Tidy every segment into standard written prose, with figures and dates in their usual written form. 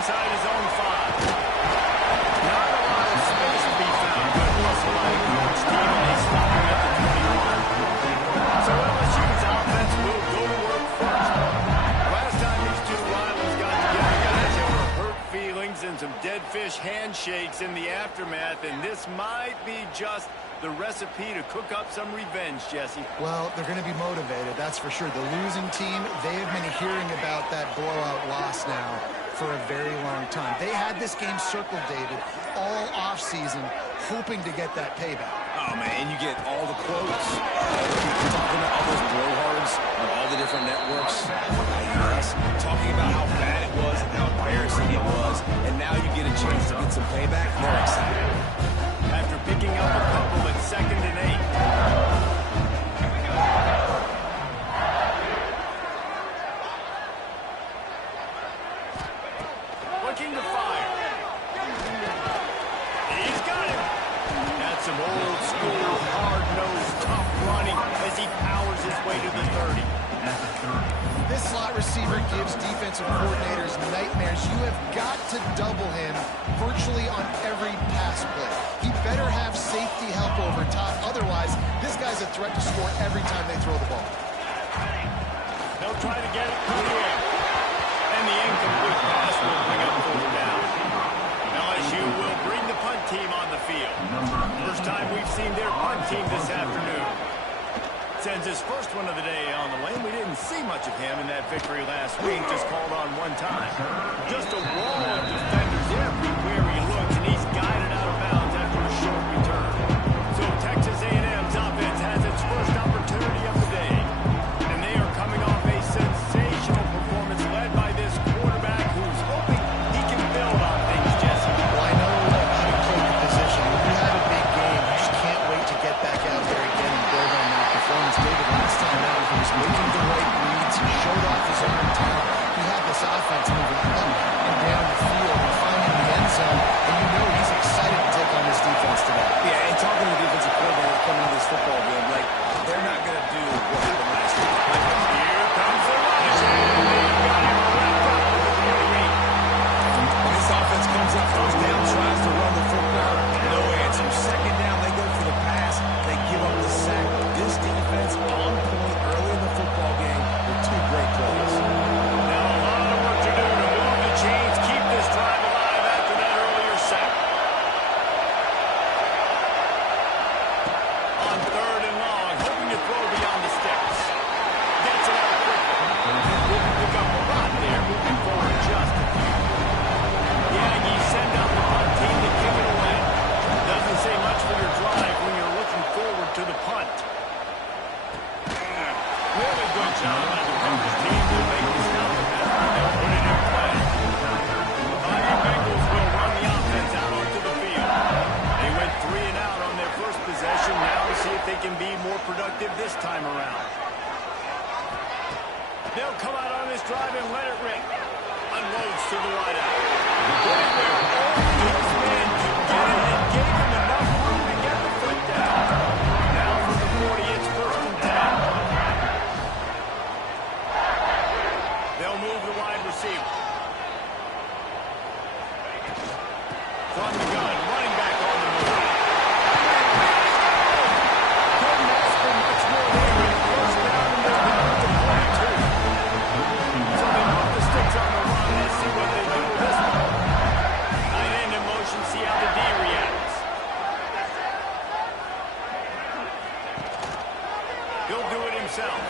inside his own 5. Not a lot of space to be found, but muscle by the coach team, and they stop him at the 21. So LSU's offense will go to work first. Last time these two rivals got together, guys, there were hurt feelings and some dead fish handshakes in the aftermath, and this might be just the recipe to cook up some revenge, Jesse. Well, they're going to be motivated, that's for sure. The losing team, they have been hearing about that blowout loss now for a very long time. They had this game circled, David, all offseason, hoping to get that payback. Oh, man, and you get all the quotes. Talking about all those blowhards on all the different networks. Talking about how bad it was and how embarrassing it was. And now you get a chance to get some payback. They're excited. After picking up a couple at 2nd and 8. Looking to fire. He's got him. That's some old school, hard-nosed, tough running as he powers his way to the 30. This slot receiver gives defensive coordinators nightmares. You have got to double him virtually on every pass play. He better have safety help over top. Otherwise, this guy's a threat to score every time they throw the ball. They'll try to get it through the air. And the incomplete pass will bring up 4th down. LSU will bring the punt team on the field. First time we've seen their punt team this afternoon. Sends his first one of the day on the lane. We didn't see much of him in that victory last week. Just called on one time. Just a wall of defenders everywhere he looks, and he's guided out of bounds after a short return. So Texas A&M's offense has its first opportunity of the day. And they are coming off a sensational performance led by this quarterback who's hoping he can build on things, Jesse. Well, I know how to play the position. When you have a big game, you just can't wait to get back out there again and build on that performance. David, last time out, he was making the right reads. He showed off his own talent. He had this offense moving up and down the field and finding the end zone. And you know he's excited to take on this defense today. Yeah, and talking to the defensive coordinator coming into this football game, like, they're not going to do what happened last week. Here comes the rush, and they've got him wrapped up with the 28. When this offense comes up 1st down, tries to run the football, no answer. 2nd down, they go for the pass. They give up the sack. This defense on point early in the football game with 2 great plays. Now a lot of work to do to move the chains, keep this drive alive after that earlier sack. On 3rd and long, hoping to throw beyond the sticks. Gets it out quickly. Will pick up a lot there, moving forward just a few. The Aggies send out the punt team to kick it away. Doesn't say much for your drive when you're looking forward to the punt. Really good job by the coverage team to make this happen. They'll put it in play. The Bengals will run the offense out onto the field. They went 3 and out on their first possession. Now to see if they can be more productive this time around. They'll come out on this drive and let it rip. Unloads to the right out. They were all his men to get it and gave him enough room to get the foot down. Now from the 40, it's 1st and 10. They'll move the wide receiver. From the gun, running back on the move. Couldn't ask for much more there with 1st down and they're down to play 2. So they put the sticks on the run and see what they do with this one. Tight end in motion, see how the D reacts. He'll do it himself.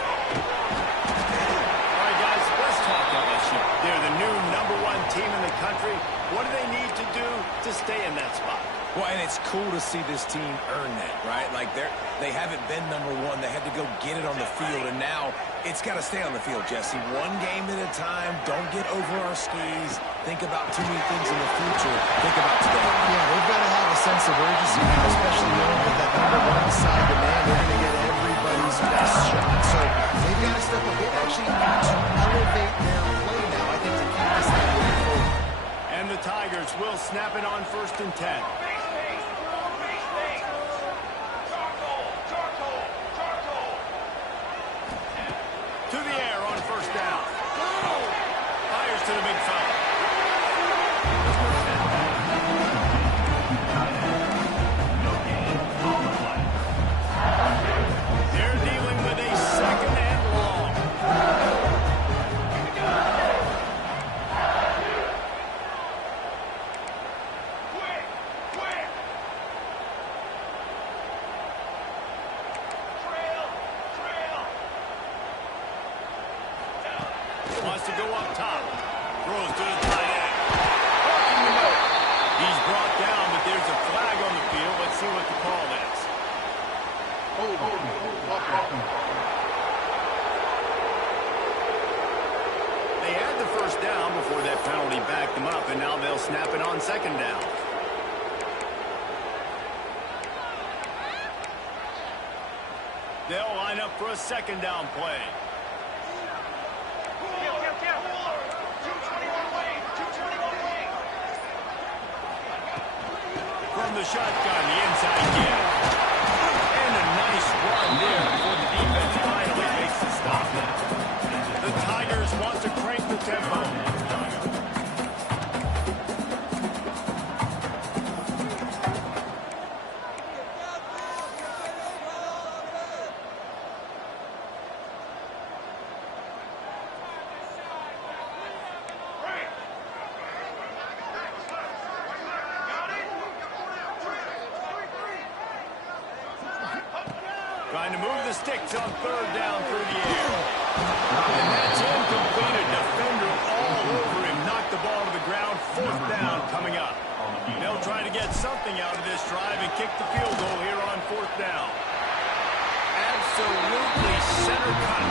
All right, guys, let's talk LSU. They're the new #1 team in the country. What do they need to do to stay in that spot? Well, and it's cool to see this team earn that, right? Like, they haven't been #1. They had to go get it on the field, and now it's got to stay on the field, Jesse. One game at a time. Don't get over our skis. Think about too many things in the future. Think about today. Yeah, they've got to have a sense of urgency now, especially knowing that that #1 side demand, they're going to get everybody's best shot. So they've got to step up. They actually need to elevate their play now, I think, to keep this thing moving forward. And the Tigers will snap it on 1st and 10. To the air on 1st down. Fires to the big fella. go up top. Throws to the tight end. Blocking the middle. He's brought down, but there's a flag on the field. Let's see what the call is. They had the first down before that penalty backed them up, and now they'll snap it on second down. They'll line up for a second down play. From the shotgun, the inside get. And a nice run there before the defense finally makes the stop. The Tigers want to crank the tempo. Trying to move the sticks on third down through the air. And that's incomplete. A defender all over him. Knocked the ball to the ground. Fourth down coming up. They'll try to get something out of this drive and kick the field goal here on fourth down. Absolutely center cut.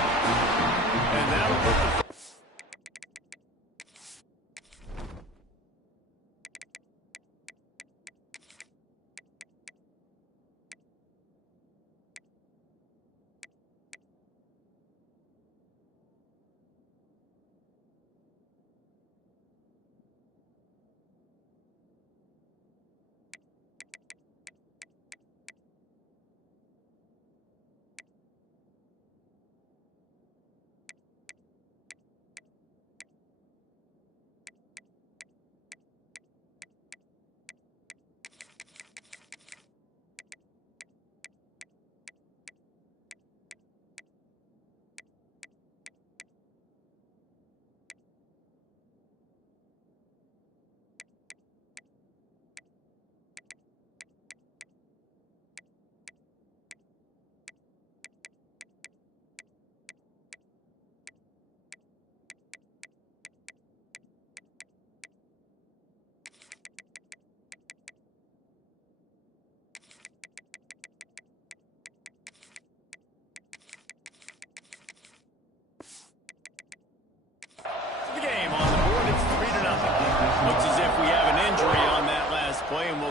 And that'll put the...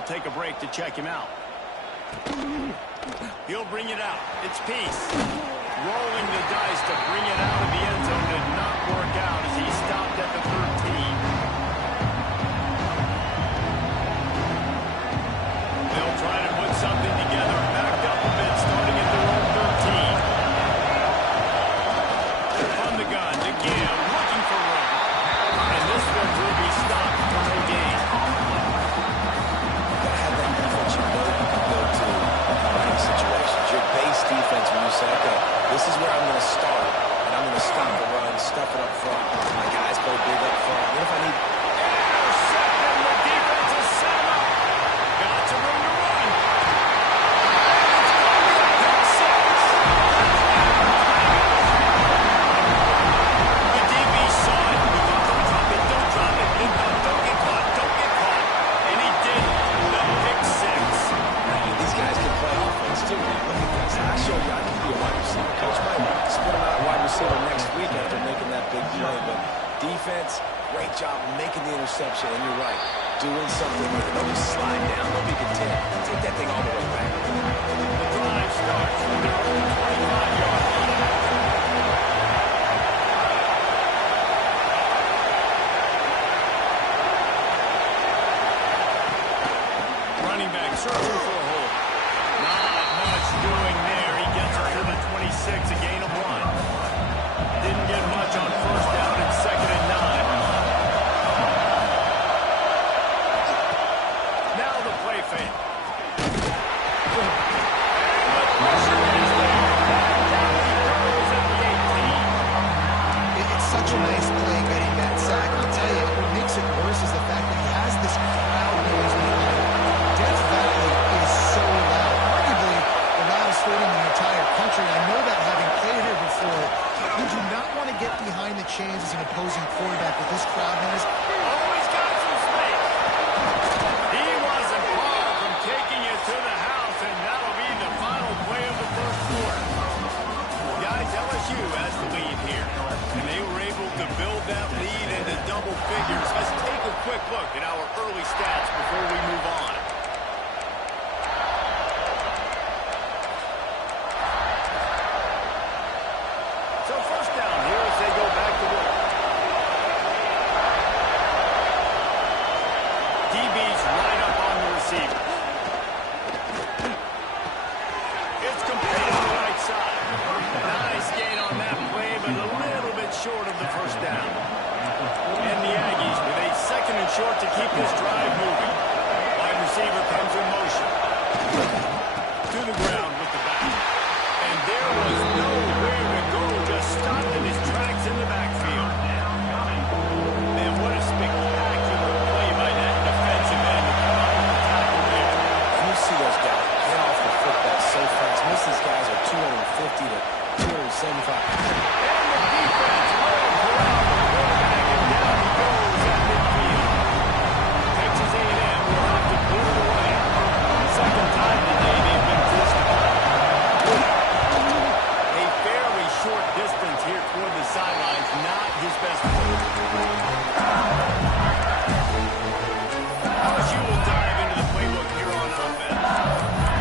Take a break to check him out. He'll bring it out. It's Peace. Rolling the dice to bring it out of the end zone. Did not work out as he stopped at the 13. They'll try to put something together. Backed up a bit, starting at their own 13. From the gun to Gill, looking for room. And this one will be stopped for no gain. Situations. Your base defense when you say, okay, this is where I'm going to start, and I'm going to stop the run, stuff it up front. My guys play big up front. What if I need... Intercepted, the defense is set him up. Got some room to run. It's going to be a pick six. The DB saw it. He thought, don't drop it, don't drop it. He thought, don't get caught, don't get caught. And he did the pick six. These guys can play offense too. Look at this. I show you I can be a wide receiver. Coach might split him out a wide receiver next week after making that big play. But defense, great job making the interception. And you're right, doing something with it. Don't just slide down. Don't be content. Take that thing all the way back. The drive starts from their own 25-yard line. Running back searching for a hole. Not much doing there. He gets it to the 26, a gain of 1. Didn't get much on first down and second and 9. Now the play fake. And the pressure is there. Back down he goes at the 18. It's such a nice play getting that sack. I'll tell you, what makes it worse is the fact that he has this crowd noise behind him. Death Valley is so loud, arguably the loudest stadium in the entire country. I know that having played here before. You do not want to get quick look at our early stats before we move on. So first down here as they go back to work. DB's right up on the receiver. It's complete on the right side. Nice gain on that play, but a little bit short of the first down. And the Aggies with a second and short to keep this drive moving. Wide receiver comes in motion. To the ground with the back. And there was nowhere to go, just stopped in his tracks in the backfield. Man, what a spectacular play by that defensive end to come out with the tackle there. You see those guys get off the football so fast. Most of these guys are 250 to 275. And the defense will corral the quarterback, and down he goes at midfield. Texas A&M will have to clear it away. Second time today they've been forced to punt. A fairly short distance here toward the sidelines, not his best move. LSU will dive into the playbook here on offense.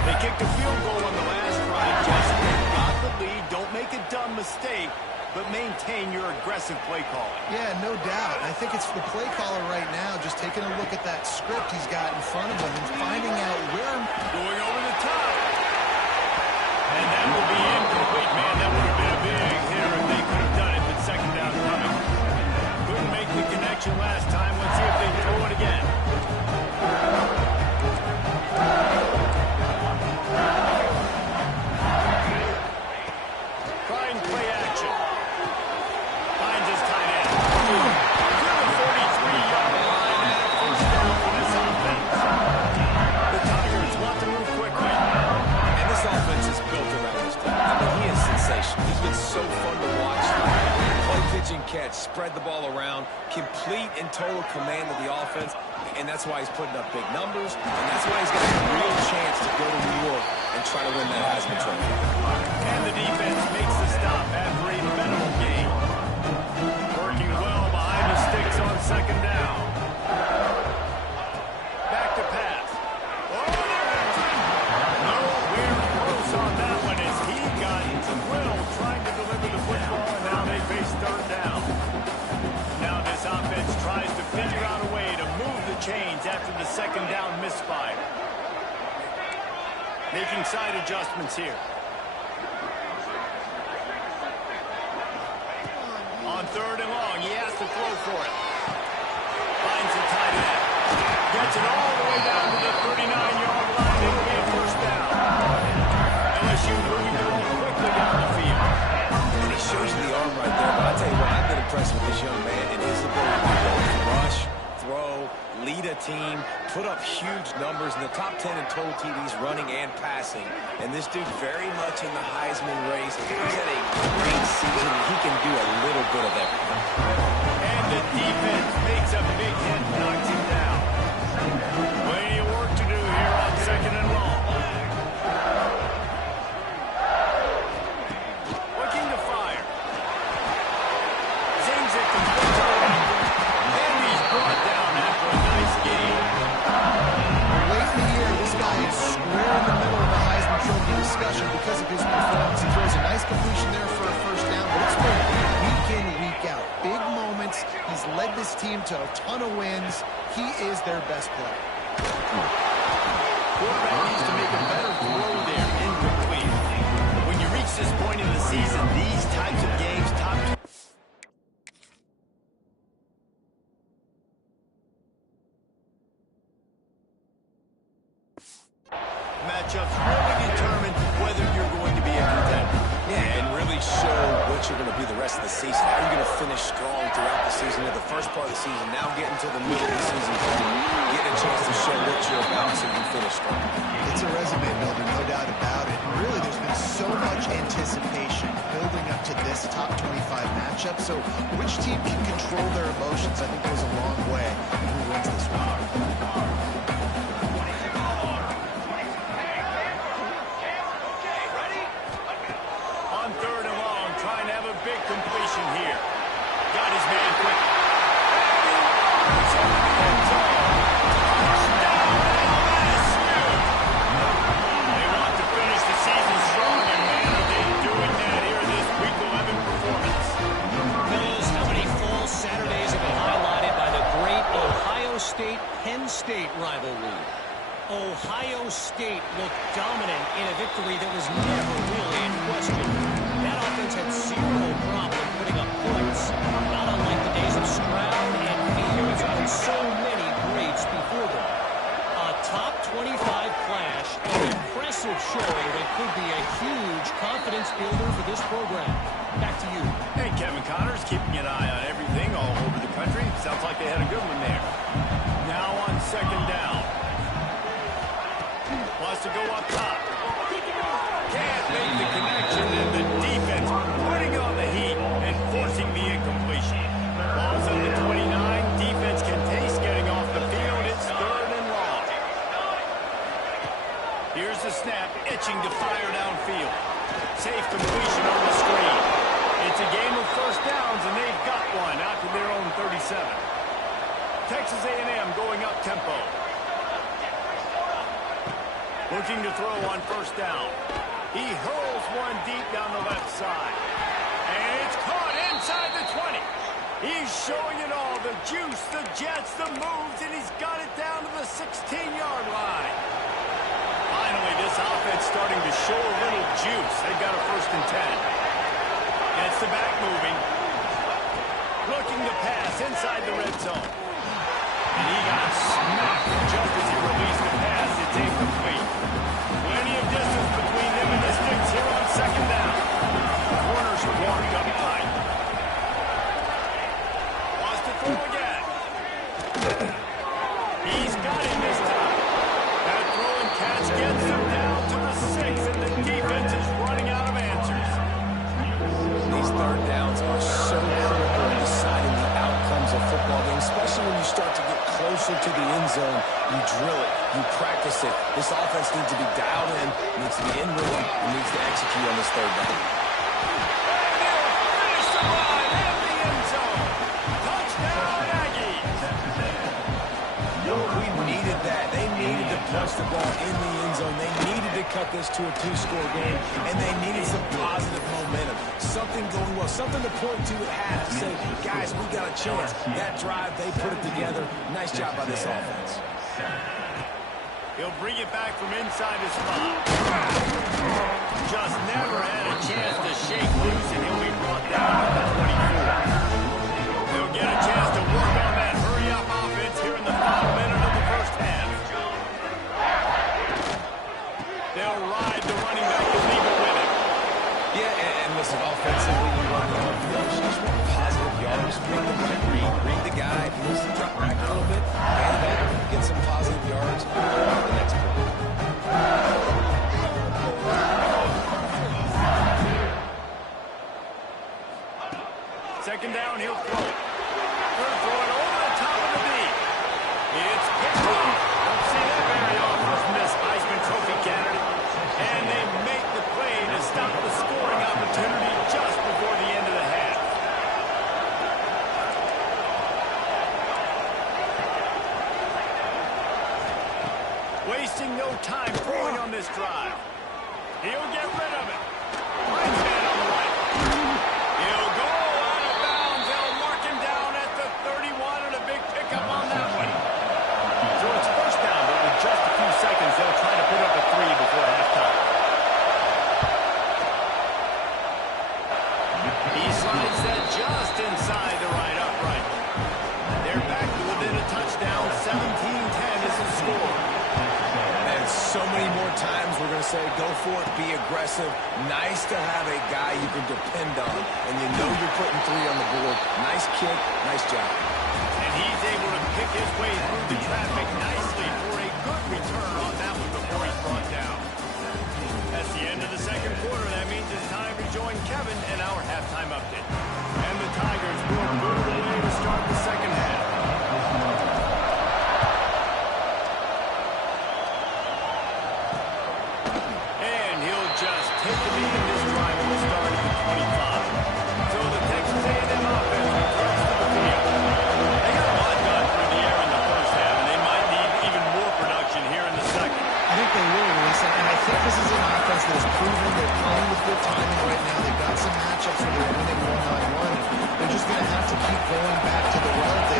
They kicked a field goal on the last drive. Jesse, they got the lead. Don't make a dumb mistake, but maintain your aggressive play calling. Yeah, no doubt. I think it's the play caller right now just taking a look at that script he's got in front of him and finding out where... Going over the top. And that will be incomplete. Man, that would have been a big hitter if they could have done it, but second down coming. Couldn't make the connection last time. Let's see if they throw it again. Trying play action. Finds his tight end. To the 43-yard line and a first down for this offense. The Tigers want to move quickly. And this offense is built around this guy. I mean, he is sensational. He's been so fun to watch. Play, pitch, and catch, spread the ball around, complete and total command of the offense, and that's why he's putting up big numbers, and that's why he's got a real chance to go to New York and try to win that Heisman Trophy. And the defense makes the stop after a minimal gain. Working well behind the sticks on second down. Back to pass. Oh, there it is. Nowhere close on that one as he got drilled trying to deliver the football, and now they face third down. Now this offense tries to figure out a way to move the chains after the second down misfire. Making side adjustments here. On third and long, he has to throw for it. Finds the tight end. Gets it all the way down to the 39-yard line. It'll be a first down. LSU moving the ball quickly down the field. And he shows you the arm right there, but I'll tell you what, I've been impressed with this young man and his ability to both rush, throw, lead a team, put up huge numbers in the top 10 in total TDs running and passing. And this dude very much in the Heisman race. He's had a great season. He can do a little bit of everything. And the defense makes a big hit and knocks him down. Plenty of work to do here on second and long. Looking to fire. Zings it complete to the right. And he's brought down after a nice game. Late in the year, this guy is square in the middle of the Heisman Trophy discussion because of his performance. He throws a nice completion there for a first down, but it's been week in, week out. Big moments. He's led this team to a ton of wins. He is their best player. Quarterback needs to make a better throw there, incomplete. When you reach this point in the season, these types of games, top matchups really determine whether you're going to be a contender. Yeah, and really show what you're going to be the rest of the season. How you're going to finish strong throughout the season, at the first part of the season, now getting to the middle of the season, getting a chance to show what you're about so you can finish strong. It's a resume builder, no doubt about it. And really, there's been so much anticipation building up to this top 25 matchup. So which team can control their emotions, I think, goes a long way in who wins this one. On third and long, trying to have a big completion here. Got his man quick. And he runs over the end State-Penn State rivalry. Ohio State looked dominant in a victory that was never really in question. That offense had zero problem putting up points, not unlike the days of Stroud and Fields and so many greats before them. A top 25 clash, an impressive showing that could be a huge confidence builder for this program. Back to you. Hey, Kevin Connors keeping an eye on everything all over the country. Sounds like they had a good one there. Now on second down. Wants to go up top. Can't make the connection, and the defense putting on the heat and forcing the incompletion. Ball's on the 29. Defense can taste getting off the field. It's third and long. Here's the snap, itching to fire downfield. Safe completion on the screen. It's a game of first downs, and they've got one out to their own 37. Texas A&M going up tempo. Looking to throw on first down. He hurls one deep down the left side. And it's caught inside the 20. He's showing it all. The juice, the jets, the moves, and he's got it down to the 16-yard line. Finally, this offense starting to show a little juice. They've got a first and 10. Gets the back moving. Looking to pass inside the red zone. And he got smacked just as he released the pass. It's incomplete. Plenty of distance between them and the sticks here on second down. Corners are warmed up tight. Wants to throw again. He's got him this time. That throw and catch gets him down to the 6, and the defense is running out of answers. These third downs are so critical in deciding the outcomes of football games, especially when you start to get closer to the end zone. You drill it, you practice it. This offense needs to be dialed in, needs to be in rhythm, and needs to execute on this third down. And they'll finish the ride in the end zone. Touchdown, Aggies. We needed that. They needed to punch the ball in the end zone. They needed to cut this to a 2-score game, and they needed some positive momentum. Something going well, something to point to at half to say, guys, we got a chance. That drive, they put it together. Nice job by this offense. He'll bring it back from inside his spot. Just never had a chance to shake loose, and he'll be brought down to the 24. They'll get a chance to work on that hurry-up offense here in the final minute of the first half. They'll ride the running back and leave it with him. Yeah, and listen, offensively, you want to just want positive yards. Read the guy. If he wants to drop back a little bit, hand that, get some positive yards, the next play. Second down, he'll throw it. They're throwing over the top of the beat. It's picked off. Don't see that very often from this Heisman Trophy candidate. And they make the play to stop the scoring opportunity just before the end of the half. Wasting no time throwing on this drive. He'll get rid of it. Right man on the right. He'll go out of bounds. They'll mark him down at the 31, and a big pickup on that one. So it's first down, but with just a few seconds, they'll try to put up a 3 before halftime. He slides that just inside the right upright. They're back to within a touchdown. 17-10 is the score. And so many more times we're going to say, go for it, be aggressive. Nice to have a guy you can depend on, and you know you're putting 3 on the board. Nice kick, nice job. And he's able to pick his way through the traffic nicely for a good return on that one before he's brought down. That's the end of the second quarter. That means it's time to join Kevin and our halftime update. And the Tigers will move away to start the second half. And he'll just take the lead in this drive to start at the 25. So the Texas A&M offense returns to the field. They got a lot done through the air in the first half, and they might need even more production here in the second. I think they will, Lisa, and I think this is an offense that has proven they're playing with good timing right now. They've got some matchups where they're winning one-on-one. They're just going to have to keep going back to the well.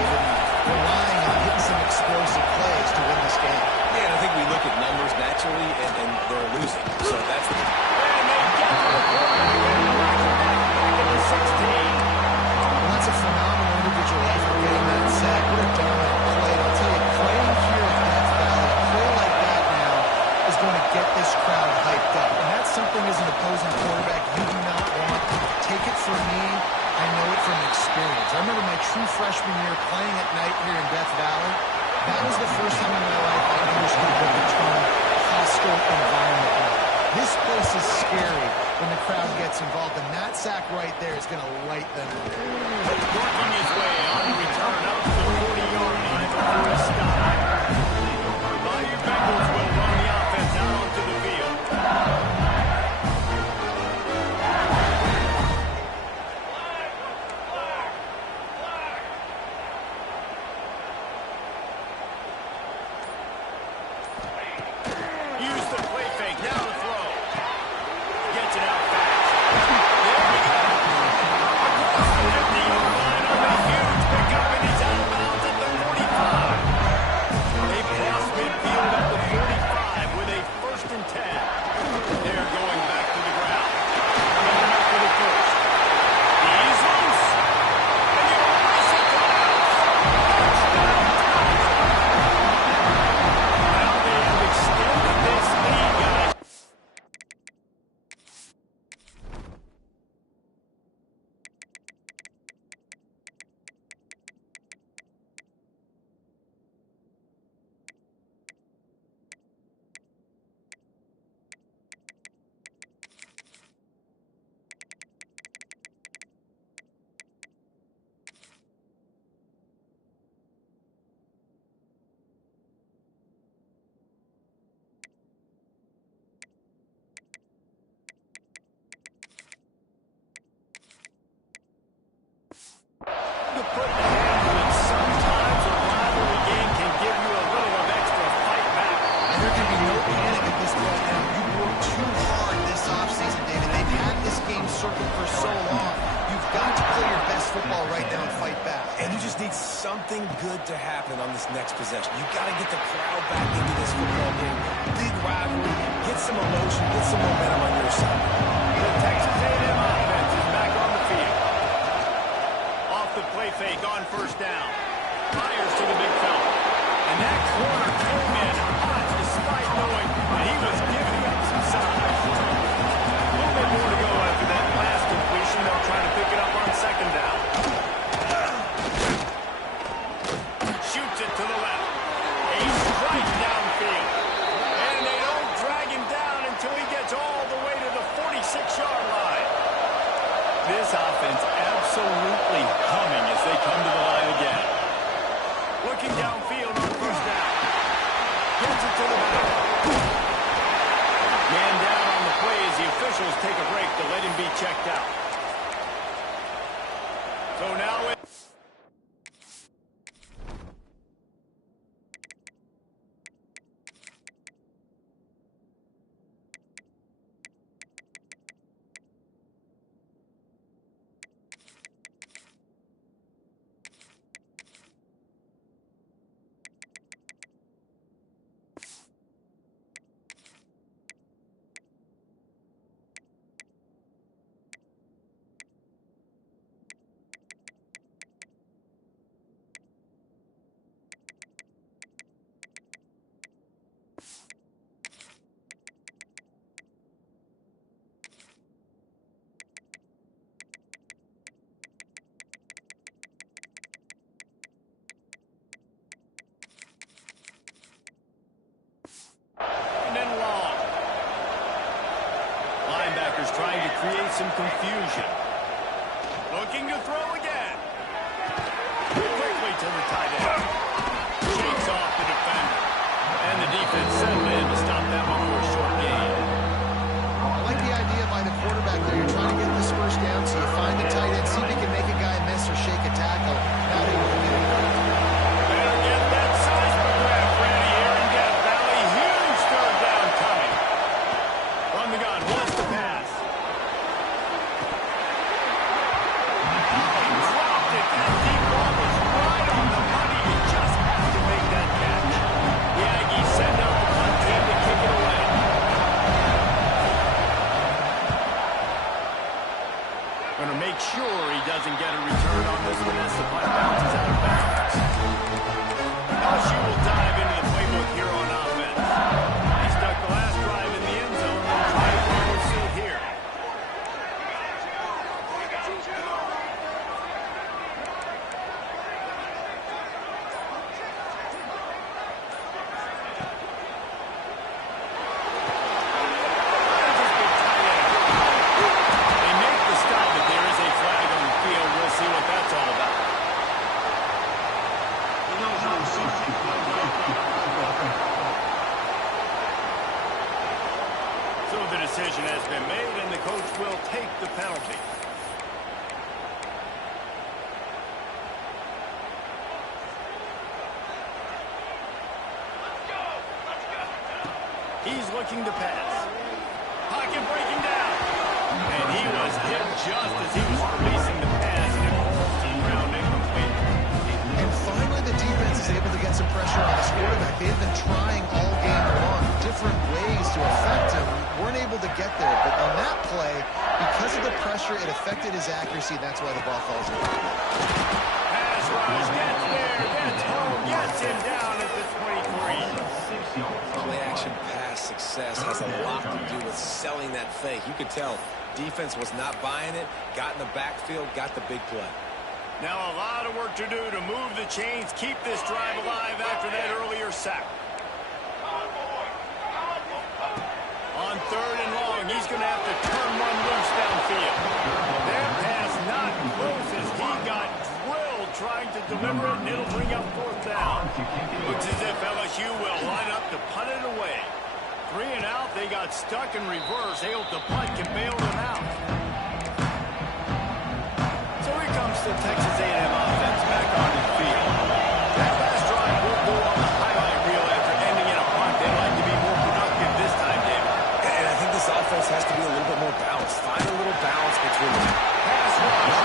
first time in my life I understood what the term hostile environment meant. This place is scary when the crowd gets involved, and that sack right there is going to light them up. Working his way on the return up to the 40-yard line before he stopped. Bayou Bengals will run the offense out onto the field. Use the play fake, now to throw. Gets it out fast. There we go. Across the 50-yard line on the huge pickup, and he's out of bounds at the 45. They cross midfield at the 45 with a 1st and 10. They're going back to the ground. Coming up for the first. He's loose. And you erase it to Touchdown, Now they have extended this lead, guys. To put the handle in, sometimes a rivalry game can give you a little of extra fight back. And there can be no panic at this point now. You worked too hard this offseason, David. They've had this game circled for so long. You've got to play your best football right now and fight back. And you just need something good to happen on this next possession. You got to get the crowd back into this football game. Big rivalry. Get some emotion. Get some momentum on your side. The Texas A&M offense is back on the field. Off the play fake on 1st down. Fires to the big fella. And that corner came in hot despite knowing that he was giving up some size. A little bit more to go after that last completion. They'll try to pick it up on 2nd down. Shoots it to the left. A strike downfield. And they don't drag him down until he gets all the way to the 46-yard line. This offense absolutely humming as they come to the line again. Looking downfield on 1st down. Gets it to the back. Man down on the play as the officials take a break to let him be checked out. So now it... trying to create some confusion. Looking to throw again. Quickly to the tight end. Shakes off the defender. And the defense settled in to stop that one for a short gain. I like the idea by the quarterback there. You're trying to get this 1st down, so you find the tight end, see if you can make a guy miss or shake a tackle. Now they want to get it right. Better get that seismograph ready here in Death Valley. Huge 3rd down coming. From the gun, wants to pass. will take the penalty. He's looking to pass. Pocket breaking down. And he was hit just as he was releasing the pass. And it falls to the ground incomplete. And finally, the defense is able to get some pressure on this quarterback. They've been trying all game long, different ways to affect him. Weren't able to get there. But on that play, because of the pressure, it affected his accuracy. That's why the ball falls in. Pass rush, gets there, gets home, gets him down at the 23. Play action pass success has a lot to do with selling that fake. You could tell defense was not buying it, got in the backfield, got the big play. Now a lot of work to do to move the chains, keep this drive alive after that earlier sack. On 3rd and long, he's going to have to turn one loose downfield. That pass not close as he got drilled trying to deliver it, and it'll bring up 4th down. Looks as if LSU will line up to punt it away. 3 and out, they got stuck in reverse. They hope the punt can bail them out. So here comes the Texas A&M offense back on the field. That last drive will go on the highlight reel after ending in a punt. They'd like to be more productive this time, David. And I think this offense has to be a little bit more balanced. Find a little balance between them. Pass rush.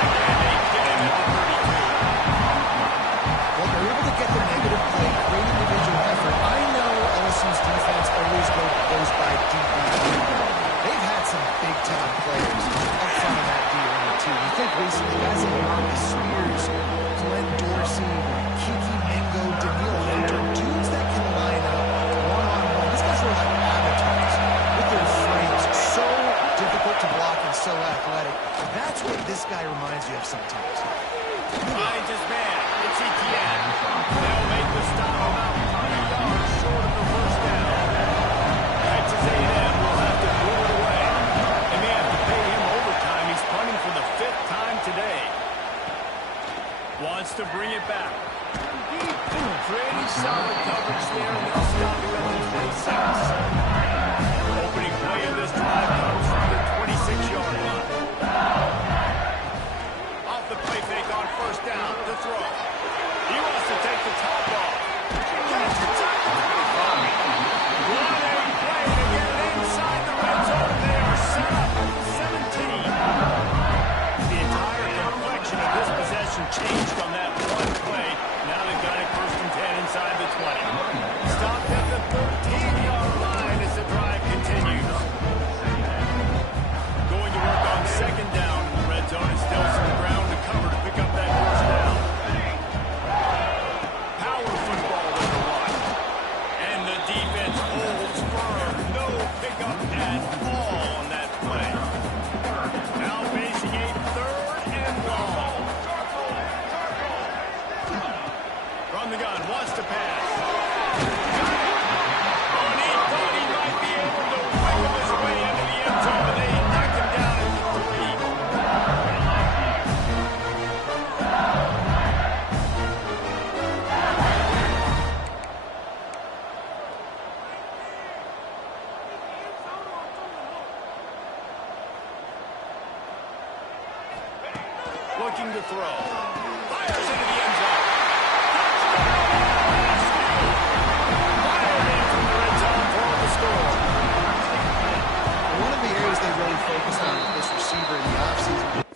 And they get him at the 32. Well, they're able to get the negative play, great individual effort. I know LSU's defense always goes by DB. They've had some big-time players up front of that D-line, too. You think recently, guys like Marcus Spears, Glenn Dorsey, Kiki Mingo, Daniil Hunter, dudes that can line up one-on-one. These guys are like avatars with their frames. So difficult to block and so athletic. That's what this guy reminds you of sometimes. Finds his man. It's Etienne. They'll make the stop about 3 yards short of the 1st down. Texas A&M will have to move it away. They may have to pay him overtime. He's punting for the 5th time today. Wants to bring it back. Pretty solid coverage there, and they'll stop it at the 26. Opening play of this drive comes from the 26-yard line. Off the play fake on 1st down to throw. He wants to take the top off. Catch inside the 25. What a play to get it inside the red zone. They are set up 17. The entire complexion of this possession changed on that one play. Now they've got it 1st and 10 inside the 20. Stopped at the 13-yard line as the drive continues. Going to work on 2nd down in the red zone. It's still some ground to cover to pick up that 1st down. Power football with the run. And the defense holds firm. No pickup at all on that play. Now facing a 3rd and long. From the gun, wants to pass. Oh, and he thought he might be able to wiggle his way into the end zone, but they knocked him down at the 3. Looking to throw. Fires into the end zone. Fired in from the red zone for the score. One of the areas they really focused on with this receiver in the offseason.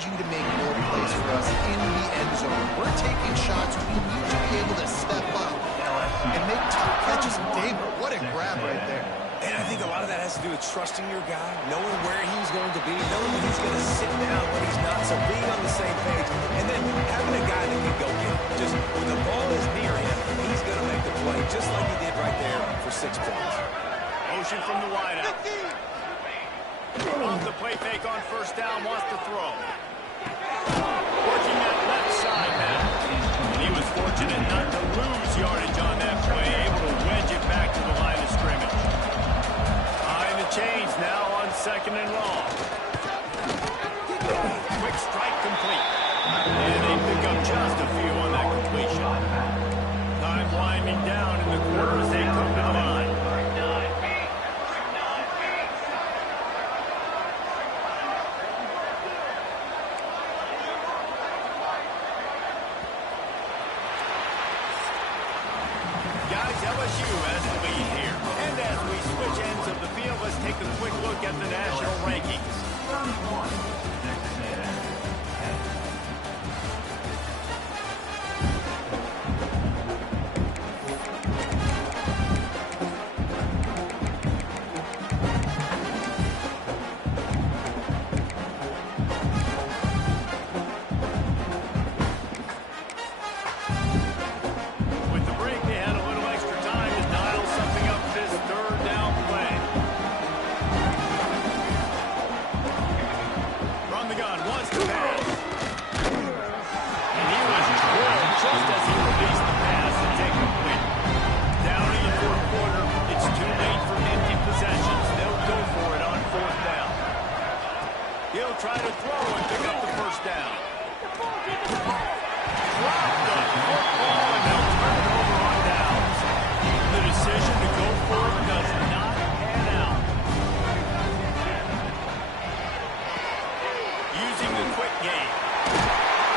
You to make more plays for us in the end zone. We're taking shots. We need to be able to step up and make tough catches. David, what a grab right there. And I think a lot of that has to do with trusting your guy, knowing where he's going to be, knowing when he's going to sit down, when he's not, so being on the same page, and then having a guy that can go get it. Just when the ball is near him, he's going to make the play, just like he did right there for 6 points. Motion from the wideout. Off the play fake on 1st down, wants to throw. Working that left side now. And he was fortunate not to lose yardage on that play, able to wedge it back to the line of scrimmage. Behind the chains now on 2nd and long. Quick strike complete. And they pick up just a few on that completion. Time winding down in the quarter as they come to the line. Guys, LSU has the lead here. And as we switch ends of the field, let's take a quick look at the national rankings. With the break, they had a little extra time to dial something up this third down play. From the gun, wants to pass. And he was drilled just as he released the pass and take complete. Down in the fourth quarter, it's too late for empty possessions. They'll go for it on fourth down. He'll try to throw and pick up the first down. Drop the football and they'll turn it over on downs. The decision to go for it does not pan out. Using the quick game.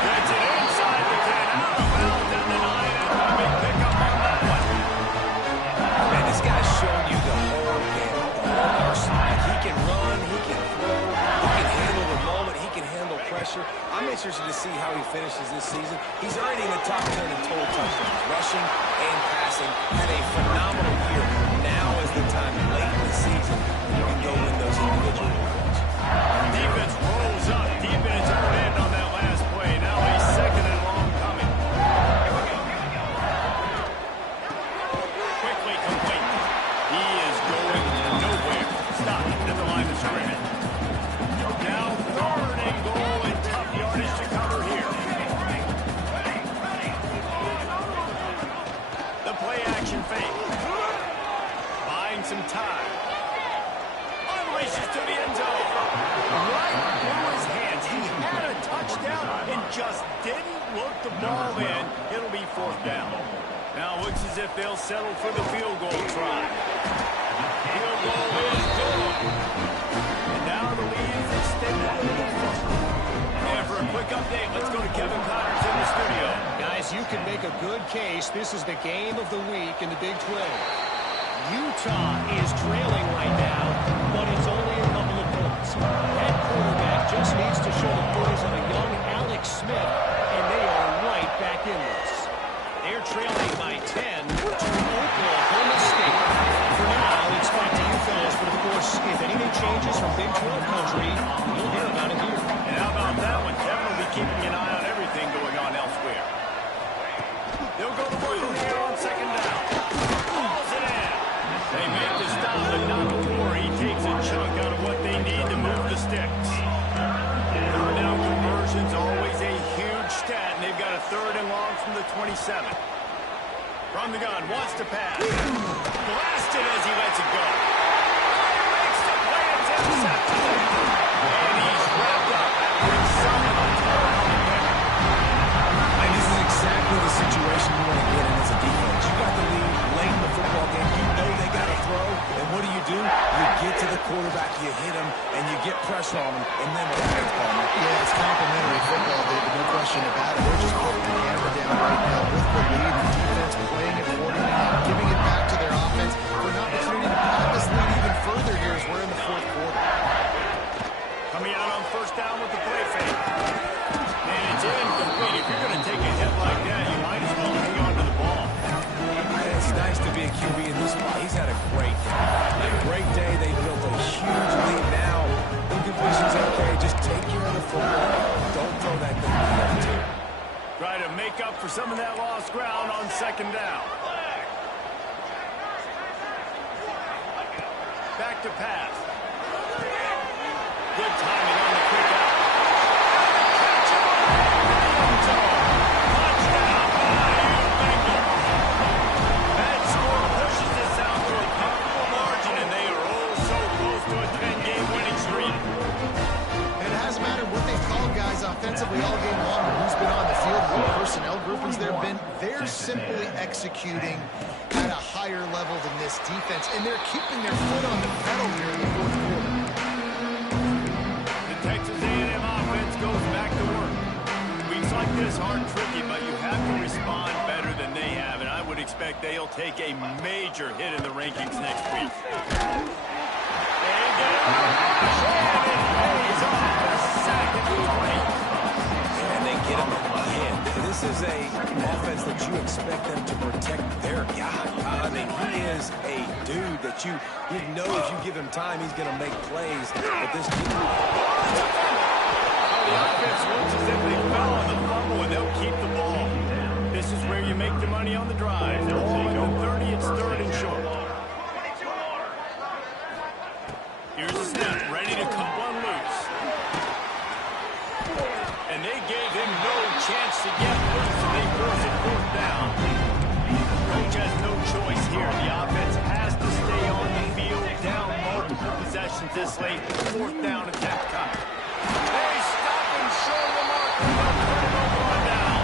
Gets it inside the 10, out of bounds at the 9, and a big pickup on that one. Man, this guy's showing you the whole game, the whole arsenal. He can run, he can throw, he can handle the moment, he can handle pressure. I'm interested to see how he finishes this season. He's already in the top 10 in total touchdowns, rushing and passing. Had a phenomenal year. Now is the time late in the season when you can go win those individual awards. Defense rolls up deep in its own end on that last play. Now a second and long coming. Quickly complete. He is going nowhere. Stopped at the line of scrimmage. Now third and goal and tough yardage to cover here. The play action fake. Buying some time. Unleashes to the end zone. Right through his hands. He had a touchdown and just didn't look the ball in. It'll be fourth down. Now it looks as if they'll settle for the field goal try. Field goal is good. And now the lead is extended a little further. And for a quick update, let's go to Kevin Connors in the studio. Guys, you can make a good case. This is the game of the week in the Big 12. Utah is trailing right now, but it's only a couple of points. That quarterback just needs to show the boys of a young Alex Smith, and they are right back in this. They're trailing by 10 to Oklahoma State. For now, it's back to you fellas, but of course, if anything changes from Big 12 country, you'll hear about it here. And how about that one? Kevin will be keeping an eye on everything going on elsewhere. They'll go to work here on second down. Balls it in. They make the stop, but not before he takes a chunk out of what they need to move the sticks. Third down conversion's always a huge stat, and they've got a third and long from the 27. From the gun, wants to pass. Blasted as he lets it go. Makes the play, it's intercepted. And he's wrapped up after a solid touchdown. And this is exactly the situation you want to get in as a defense. You got the lead late in the football game. You know they got to throw. And what do? You get to the quarterback, you hit him, and you get pressure on him. And then what happens, Palmer? Yeah, it's complimentary football, David. No question about it. They're just putting the hammer down right now with the lead. The defense playing accordingly now, giving it back to their offense for an opportunity to pad this lead even further here as we're in the fourth quarter. Coming out on first down with the play fake. And it's incomplete. If you're going to take a hit like that, you might as well hang on to the ball. It's nice to be a QB in this spot. He's had a great day. They built a huge lead now. Incompletion's okay. Just take care of the football. Don't throw that thing down, too. Try to make up for some of that lost ground on second down. Back to pass. Good timing on the quick out. Catch it on the end zone. Touchdown, Bayou Bengals. That score pushes this out to a comfortable margin, and they are oh so close to a 10-game winning streak. And it hasn't mattered what they've called, guys, offensively all game long, and who's been on the field. What there been. They're simply executing at a higher level than this defense, and they're keeping their foot on the pedal here in the fourth quarter. The Texas A&M offense goes back to work. Weeks like this are tricky, but you have to respond better than they have, and I would expect they'll take a major hit in the rankings next week. And it pays off a sack at 20. And they get him again. This is a offense that you expect them to protect their guy. I mean, he is a dude that you know if you give him time, he's going to make plays. But this dude... The offense looks as if they fell on the fumble, and they'll keep the ball. This is where you make the money on the drive. Ball at the 30, it's third and short. Here's the snap, ready to cut one loose. And they gave him no chance to get loose, and they force it fourth down. Coach has no choice here. The offense has to stay on the field, down multiple possessions this late. Fourth down attack coming. They stop him short of the mark. They'll put him over on down.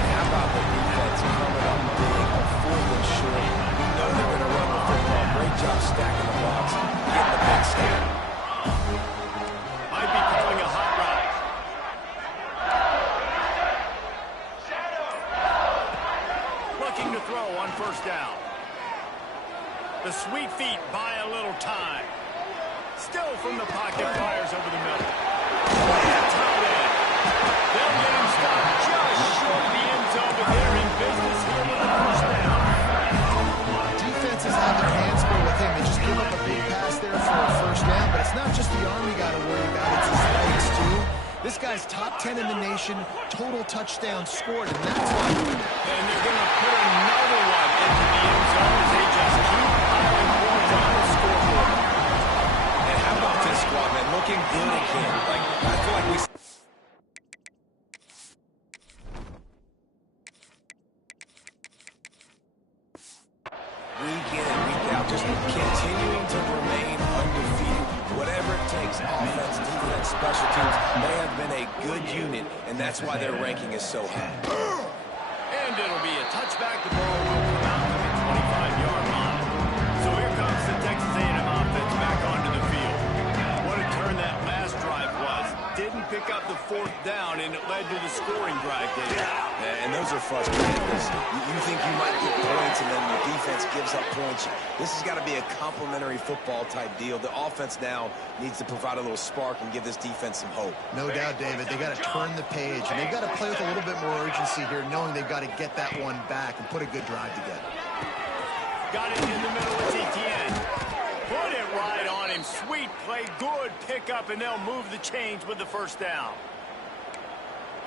How about the defense coming up big on fourth and short? You know they're going to run the football. Great job stacking the box, getting the big stack. Might be calling a hot rod. Looking to throw on first down. The sweet feet buy a little time. Still from the pocket, fires over the middle. Tight end. They'll get him stopped just short of the end zone, but they're in business here with a first down. Defenses have their hands full with him. They just give up a big pass there for a first down, but it's not just the arm you got to worry about, it's his legs too. This guy's top 10 in the nation, total touchdowns scored, and that's why. And they're going to put another one into the end zone as they just keep piling points on the scoreboard. And how about this squad, man? Looking good again. Like, I feel like we... Week in and week out, just continuing to remain undefeated. Whatever it takes, offense, defense, special teams, they have been a good unit, and that's why their ranking is so high. And it'll be a touchback. The ball will come out to the 25-yard line. So here comes the Texas A&M offense back onto the field. What a turn that last drive was. Didn't pick up the fourth down, and it led to the scoring drive, David. And those are frustrating because you think you might get points, and then your defense gives up points. This has got to be a complementary football type deal. The offense now needs to provide a little spark and give this defense some hope. No doubt, David. They got to turn the page, and they've got to play with a little bit more urgency here, knowing they've got to get that one back and put a good drive together. Got it in the middle with Etienne. Put it right on him. Sweet play, good pickup, and they'll move the chains with the first down.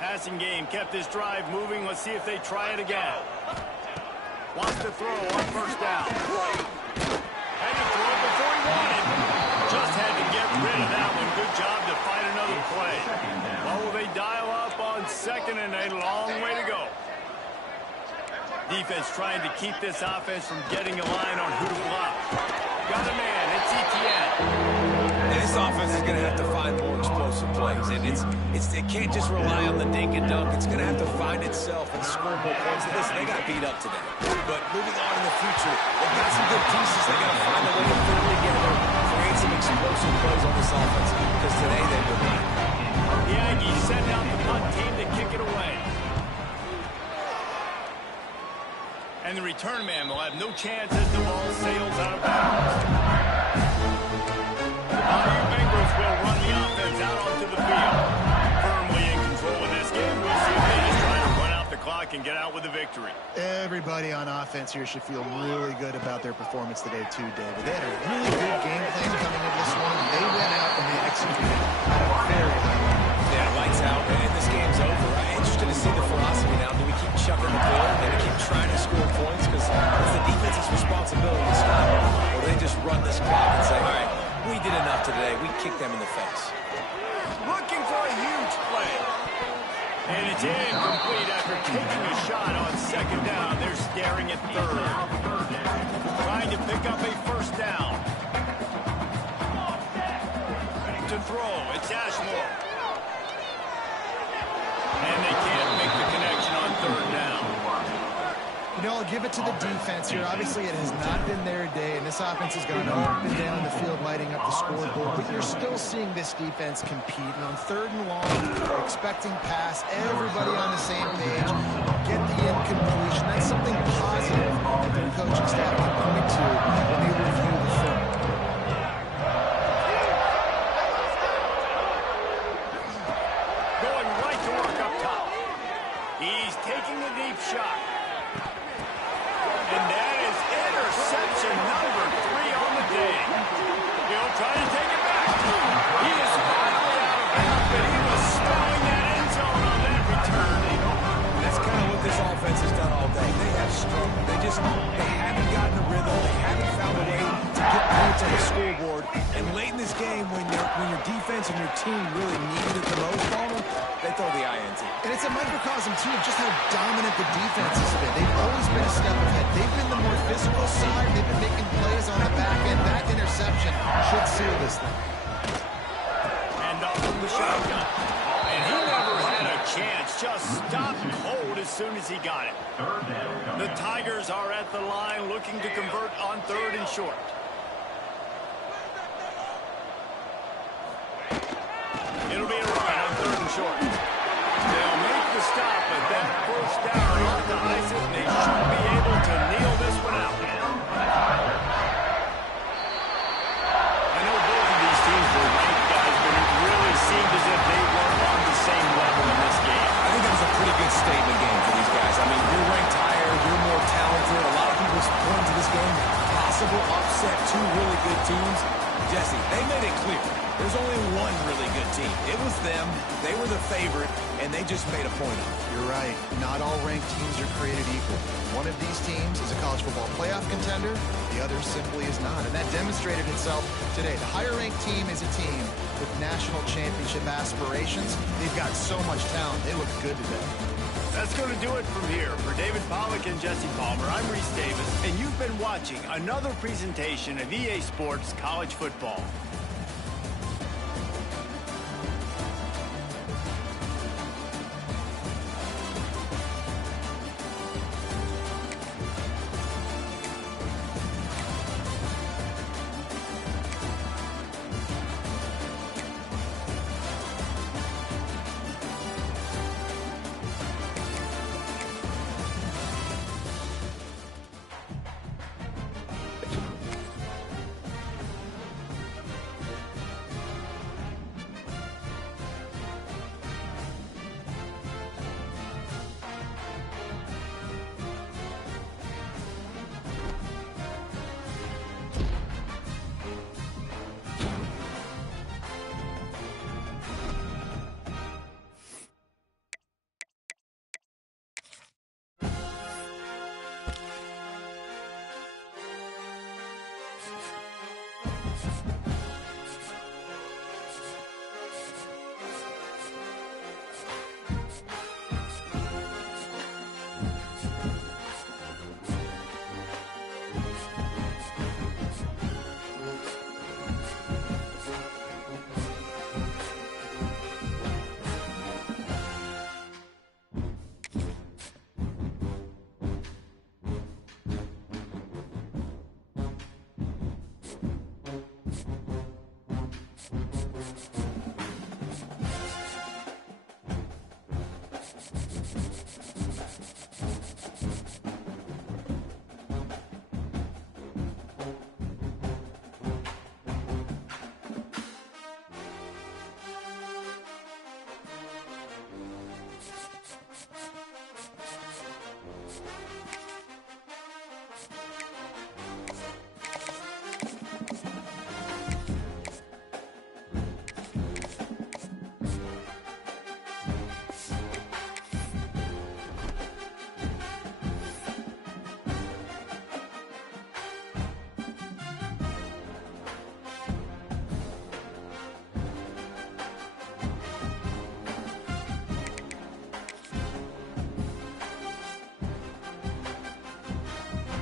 Passing game kept this drive moving. Let's see if they try it again. Wants to throw on first down. Had to throw it before he wanted. Just had to get rid of that one. Good job to find another play. What will they dial up on second, and a long way to go. Defense trying to keep this offense from getting a line on who to block. Got a man. It's Etienne. And this offense is going to have to find more explosive plays. And it can't just rely on the dink and dunk. It's going to have to find itself and score more points. Listen, they got beat up today. But moving on in the future, they've got some good pieces. They got to find a way to put them together, create some explosive plays on this offense. Because today they've been right. The Aggies send out the punt team to kick it away. And the return man will have no chance as the ball sails out of bounds. The Bayou Bengals will run the offense out onto the field. Firmly in control of this game. We'll see if they just try to run out the clock and get out with a victory. Everybody on offense here should feel really good about their performance today too, David. They had a really good game plan coming into this one. They went out and they executed at a very high level. Yeah, lights out, and this game's over. I'm interested to see the philosophy now. Do we keep chucking the ball? Do we keep trying to score points? Because it's the defense's responsibility to score. Or do they just run this clock and say, all right, we did enough today. We kicked them in the face. Looking for a huge play. And it's incomplete after taking a shot on second down. They're staring at third. Trying to pick up a first down. To throw, it's Ashmore. And they can't make the connection on I'll give it to the defense here. Obviously, it has not been their day, and this offense has gone up and down the field, lighting up the scoreboard. But you're still seeing this defense compete. And on 3rd and long, expecting pass, everybody on the same page, get the incompletion. That's something positive that their coaching staff can point to when they review the film. Going right to work up top. He's taking a deep shot. And that is interception number 3 on the day. He'll try to take it back. He is finally out of bounds, but he was spelling that end zone on that return. That's kind of what this offense has done all day. They have struggled. They haven't gotten a rhythm. They haven't found a way to get points on the scoreboard. And late in this game, when your defense and your team really needed it the most, Palmer, they throw the INT. And it's a microcosm, too, of just how dominant the defense has been. They've always been a step ahead. They've been the more physical side. They've been making plays on the back end. That interception should seal this thing. And off from the shotgun. And he never had a chance. Just stopped cold as soon as he got it. The Tigers are at the line looking to convert on 3rd and short. It'll be a run on 3rd and short. They'll make the stop, but that first down off the ice, and they should be able to kneel this one out. I know both of these teams were ranked, guys, but it really seemed as if they weren't on the same level in this game. I think that was a pretty good statement game for these guys. I mean, you're ranked higher, you're more talented. A lot of people point to this game, possible upset, 2 really good teams. Jesse, they made it clear. There's only one really good team. It was them. They were the favorite, and they just made a point of it. You're right. Not all ranked teams are created equal. One of these teams is a college football playoff contender. The other simply is not. And that demonstrated itself today. The higher-ranked team is a team with national championship aspirations. They've got so much talent. They look good today. That's going to do it from here. For David Pollack and Jesse Palmer, I'm Reese Davis, and you've been watching another presentation of EA Sports College Football.